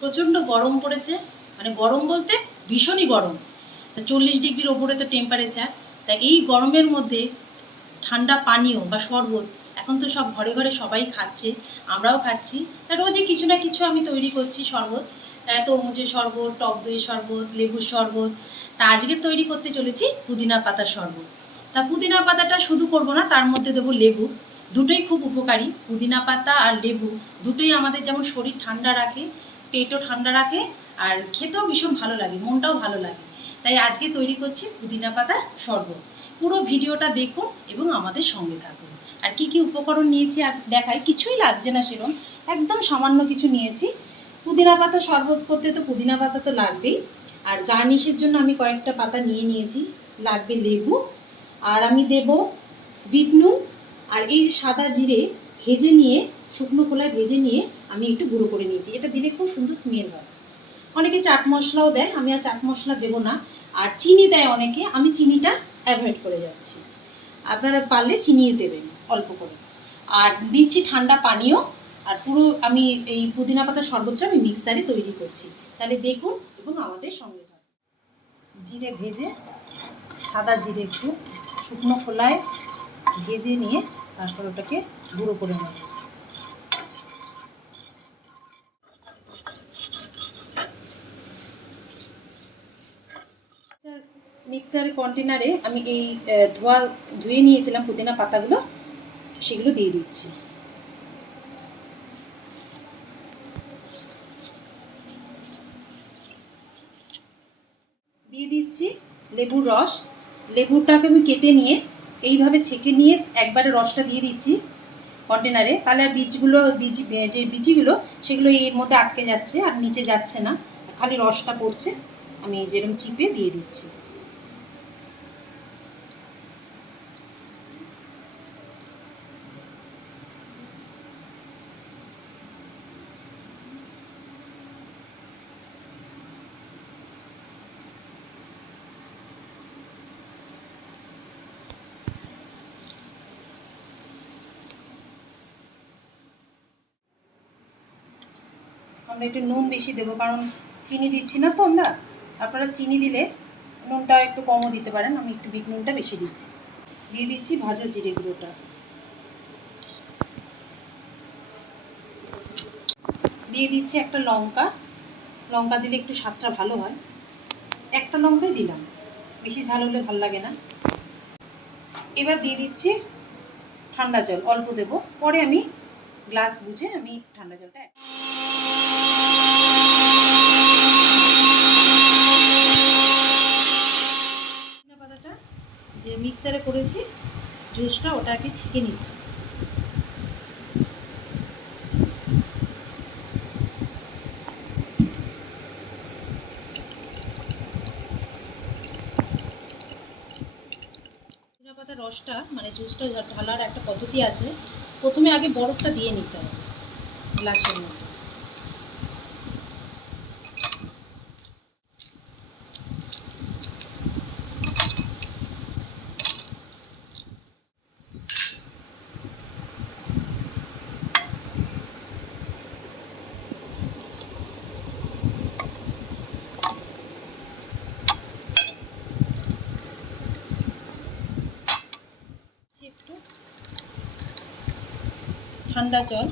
প্রচণ্ড গরম পড়েছে। মানে গরম বলতে ভীষণই গরম। তা চল্লিশ ডিগ্রির ওপরে তো টেম্পারেচার তা এই গরমের মধ্যে ঠান্ডা পানীয় বা শরবত এখন তো সব ঘরে ঘরে সবাই খাচ্ছে, আমরাও খাচ্ছি। তা রোজই কিছু না কিছু আমি তৈরি করছি শরবত। তরমুজের শরবত, টক দইয়ের শরবত, লেবুর শরবত। তা আজকে তৈরি করতে চলেছি পুদিনা পাতার শরবত। তা পুদিনা পাতাটা শুধু করব না, তার মধ্যে দেবো লেবু। দুটোই খুব উপকারী। পুদিনা পাতা আর লেবু দুটোই আমাদের যেমন শরীর ঠান্ডা রাখে পেটও ঠান্ডা রাখে আর খেতেও ভীষণ ভালো লাগে, মনটাও ভালো লাগে। তাই আজকে তৈরি করছি পুদিনা পাতার শরবত। পুরো ভিডিওটা দেখুন এবং আমাদের সঙ্গে থাকুন। আর কি কি উপকরণ নিয়েছি আর দেখাই, কিছুই লাগছে না সেরকম একদম সামান্য কিছু নিয়েছি। পুদিনা পাতা শরবত করতে তো পুদিনা পাতা তো লাগবেই। আর গার্নিশের জন্য আমি কয়েকটা পাতা নিয়ে নিয়েছি, লাগবে লেবু। আর আমি দেব বিট নুন, আর এই সাদা জিরে ভেজে নিয়ে শুকনো খোলায় ভেজে নিয়ে আমি একটু গুঁড়ো করে নিয়েছি। এটা দিলে খুব সুন্দর স্মেল হয়। অনেকে চাট মশলাও দেয়, আমি আর চাট মশলা দেবো না। আর চিনি দেয় অনেকে, আমি চিনিটা অ্যাভয়েড করে যাচ্ছি। আপনারা পারলে চিনিও দেবেন, অল্প করে। আর দিচ্ছি ঠান্ডা পানীয়, আর পুরো আমি এই পুদিনা পাতার শরবতটা আমি মিক্সারে তৈরি করছি। তাহলে দেখুন এবং আমাদের সঙ্গে থাকুন। জিরে ভেজে, সাদা জিরে একটু শুকনো খোলায় ভেজে নিয়ে তারপর ওটাকে গুঁড়ো করে নেব। মিক্সার কন্টেনারে আমি এই ধোয়া ধুয়ে নিয়েছিলাম পুদিনা পাতাগুলো, সেগুলো দিয়ে দিচ্ছি। দিয়ে দিচ্ছি লেবুর রস। লেবুটাকে আমি কেটে নিয়ে এইভাবে ছেঁকে নিয়ে একবারে রসটা দিয়ে দিচ্ছি কন্টেনারে তাহলে আর বীজগুলো, বীজ, যে বীজিগুলো, সেগুলো এর মধ্যে আটকে যাচ্ছে আর নিচে যাচ্ছে না। খালি রসটা পড়ছে। আমি যেরকম চিপে দিয়ে দিচ্ছি। আমরা একটু নুন বেশি দেবো, কারণ চিনি দিচ্ছি না তো আমরা। আপনারা চিনি দিলে নুনটা একটু কমও দিতে পারেন, আমি একটু বিট নুনটা বেশি দিচ্ছি। দিয়ে দিচ্ছি ভাজা জিরে গুঁড়োটা। দিয়ে দিচ্ছি একটা লঙ্কা। লঙ্কা দিলে একটু স্বাদটা ভালো হয়। একটা লঙ্কাই দিলাম। বেশি ঝাল হলে ভালো লাগে না। এবার দিয়ে দিচ্ছি ঠান্ডা জল, অল্প দেবো। পরে আমি গ্লাস বুঝে আমি ঠান্ডা জলটা যে মিক্সারে করেছি, জুসটা ওটাকে ছেঁকে নিচ্ছি। রসটা মানে জুসটা ঢালার একটা পদ্ধতি আছে। প্রথমে আগে বরফটা দিয়ে নিতে হবে গ্লাসের মধ্যে দিচ্ছি একটু ঠান্ডা জল।